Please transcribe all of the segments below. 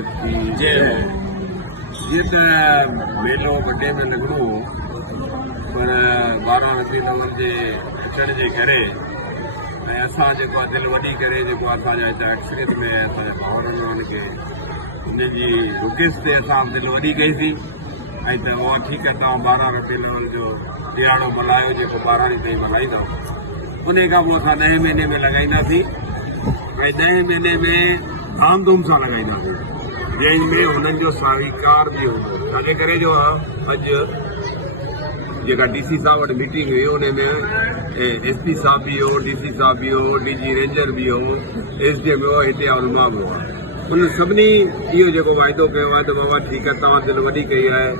महाराज की ये तो मेलो वड्डे में लगणो पर 12 रबी अव्वल जे अचण जे करे ऐं असां जेको आहे दिलि वॾी करे जेको असांजा हिते अक्सरियत में असांजे भाउरनि हुनखे हुनजी रुकिस ते असां दिलि वॾी कईसीं ऐं त उहा ठीकु आहे तव्हां 12 रबी अव्वल जो ॾियारो मल्हायो जेको 12 ताईं मल्हाईंदा उन खां पोइ असां 10 महीने में लॻाईंदासीं ऐं 10 महीने में धाम धूम सां लॻाईंदासीं जंहिंमें हुननि जो साहिकार बि हूंदो छाजे करे जो अॼु जेका DC साहब वटि मीटिंग हुई उन में SP साहब बि हो DC साहब बि हो DG रेंजर बि हो SDM हो हिते उलमा बि हुआ उन सभिनी इहो जेको वाइदो कयो आहे त बाबा ठीकु आहे तव्हां दिलि वॾी कई आहे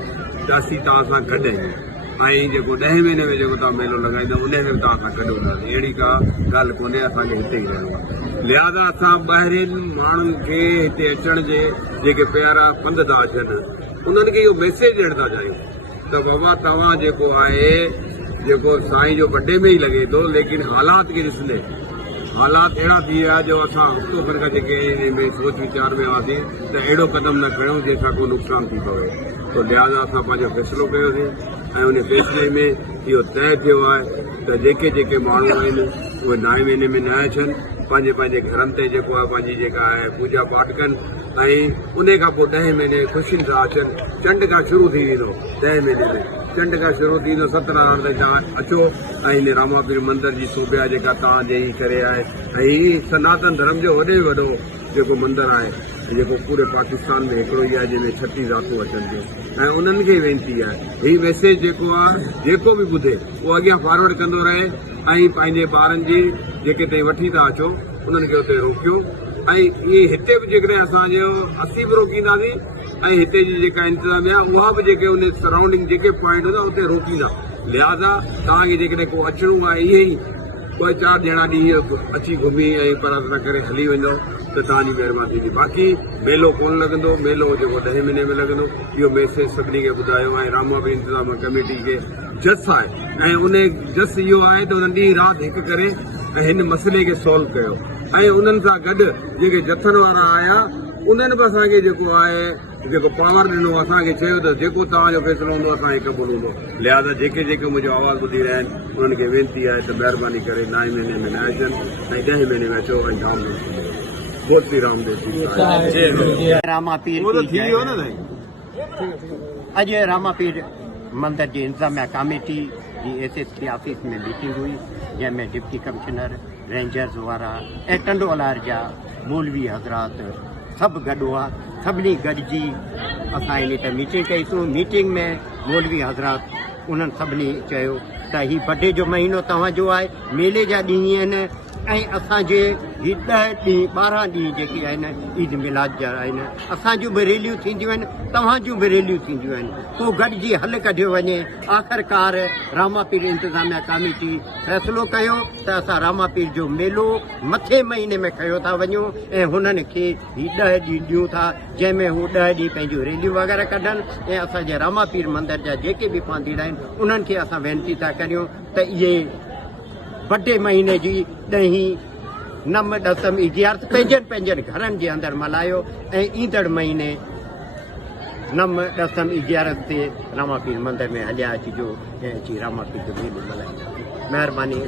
त असीं तव्हां सां गॾु आहियूं ऐं जेको 10 महीने में जेको तव्हां मेलो लॻाईंदा उन में बि तव्हां सां गॾु हूंदासीं अहिड़ी का ॻाल्हि कोन्हे असांखे हिते ई रहणो आहे लिहाज़ा असां ॿाहिरिनि माण्हुनि खे हिते अचण जे जेके प्यारा पंध था अचनि उन्हनि खे इहो मैसेज ॾियणु था चाहियूं त बाबा तव्हां जेको आहे जेको साईं जो बर्थडे में ई लॻे थो लेकिन हालात खे ॾिसंदे हालात अहिड़ा थी विया जो असां हफ़्तो भर खां जेके इन में सोच वीचार में हुआसीं त अहिड़ो क़दम न खणूं जंहिंसां को नुक़सानु थी पवे तो लिहाज़ा असां पंहिंजो फ़ैसिलो कयोसीं ऐं उन फ़ैसिले में इहो तय थियो आहे त जेके जेके माण्हू आहिनि उहे 9 महीने में न अचनि पंहिंजे पंहिंजे घरनि ते जेको आहे पंहिंजी जेका आहे पूजा पाठ कनि ऐं उन खां पोइ 10 महीने ख़ुशियुनि सां अचनि चंड खां शुरू थी वेंदो 10 महीने में चंड खां शुरू थी वेंदो 17 ताईं तव्हां अचो ऐं हिन रामापीर मंदर जी शोभा जेका तव्हांजे ई करे आहे ऐं हीउ सनातन धर्म जो वॾे में वॾो जेको मंदरु आहे जेको पूरे पाकिस्तान में हिकिड़ो ई आहे जंहिंमें 36 ज़ातूं अचनि थियूं ऐं उन्हनि खे वेनिती आहे हीउ मैसेज जेको आहे जेको बि ॿुधे उहो अॻियां फॉरवर्ड कंदो रहे ऐं पंहिंजे ॿारनि जी जेके ताईं वठी था अचो उन्हनि खे उते रोकियो ऐं इहे हिते बि जेकॾहिं असांजो असीं बि रोकींदासीं ऐं हिते जी जेका इंतिज़ामिया उहा बि जेके उन सराउंडिंग जेके पॉइंट हूंदा उते रोकींदा लिहाज़ा तव्हांखे जेकॾहिं को अचिणो आहे इहे ई 2-4 ॼणा ॾींहं अची घुमी ऐं पराथना करे हली वेंदो त तव्हांजी महिरबानी थींदी बाक़ी मेलो कोन लॻंदो मेलो जेको 10 महीने में लॻंदो इहो मैसेज सभिनी खे ॿुधायो ऐं रामापीर इंतिज़ाम कमेटी खे जस आहे ऐं उन जस इहो आहे त उन्हनि ॾींहुं राति हिकु करे ऐं हिन मसइले खे सॉल्व कयो ऐं उन्हनि सां गॾु जेके जथनि वारा आया उन्हनि बि असांखे जेको आहे जेको पावर ॾिनो असांखे चयो त जेको तव्हांजो फ़ैसिलो हूंदो असांखे क़बूल हूंदो लिहाज़ा जेके जेके मुंहिंजो आवाज़ ॿुधी रहिया आहिनि उन्हनि खे वेनिती आहे त महिरबानी करे 9 महीने में न अचनि ऐं 10 महीने में अचो ऐं धाम बोल श्री रामदेव अॼु रामापीर मंदिर जी इंतज़ामिया कमेटी जी SS की ऑफिस में मीटिंग हुई जंहिंमें डिप्टी कमिश्नर रेंजर्स वारा ऐं टंडो अलायर जा मौलवी हज़रात सभु गॾु हुआ सभिनी गॾिजी असां इन ते मीटिंग कईसीं मीटिंग में मौलवी हज़रात उन्हनि सभिनी चयो त हीउ बर्थडे जो महीनो तव्हांजो आहे मेले जा ॾींहं आहिनि ऐं असांजे ही 10 ॾींहं 12 ॾींहं जेके आहिनि ईद मिलाद जा आहिनि असांजूं बि रैलियूं थींदियूं आहिनि तव्हांजूं बि रैलियूं थींदियूं आहिनि पोइ गॾिजी हल कढियो वञे आख़िरकार रामापीर इंतिज़ामिया कमेटी फ़ैसिलो कयो त असां रामापीर जो मेलो मथे महीने में कयो था वञूं ऐं हुननि खे ही 10 ॾींहं ॾियूं था जंहिंमें हू 10 ॾींहं पंहिंजूं रैलियूं वग़ैरह कढनि ऐं असांजे रामापीर मंदर जा जेके बि पांधीड़ा आहिनि उन्हनि खे असां वेनिती था करियूं त इहे बर्थडे महीने जी 10 9 10 11 पंहिंजनि घरनि जे अंदरि मल्हायो ऐं ईंदड़ महीने 9 10 11 ते रामापीर मंदर में हलिया अचिजो ऐं अची रामापीर जो मेलो मल्हाईंदासीं महिरबानी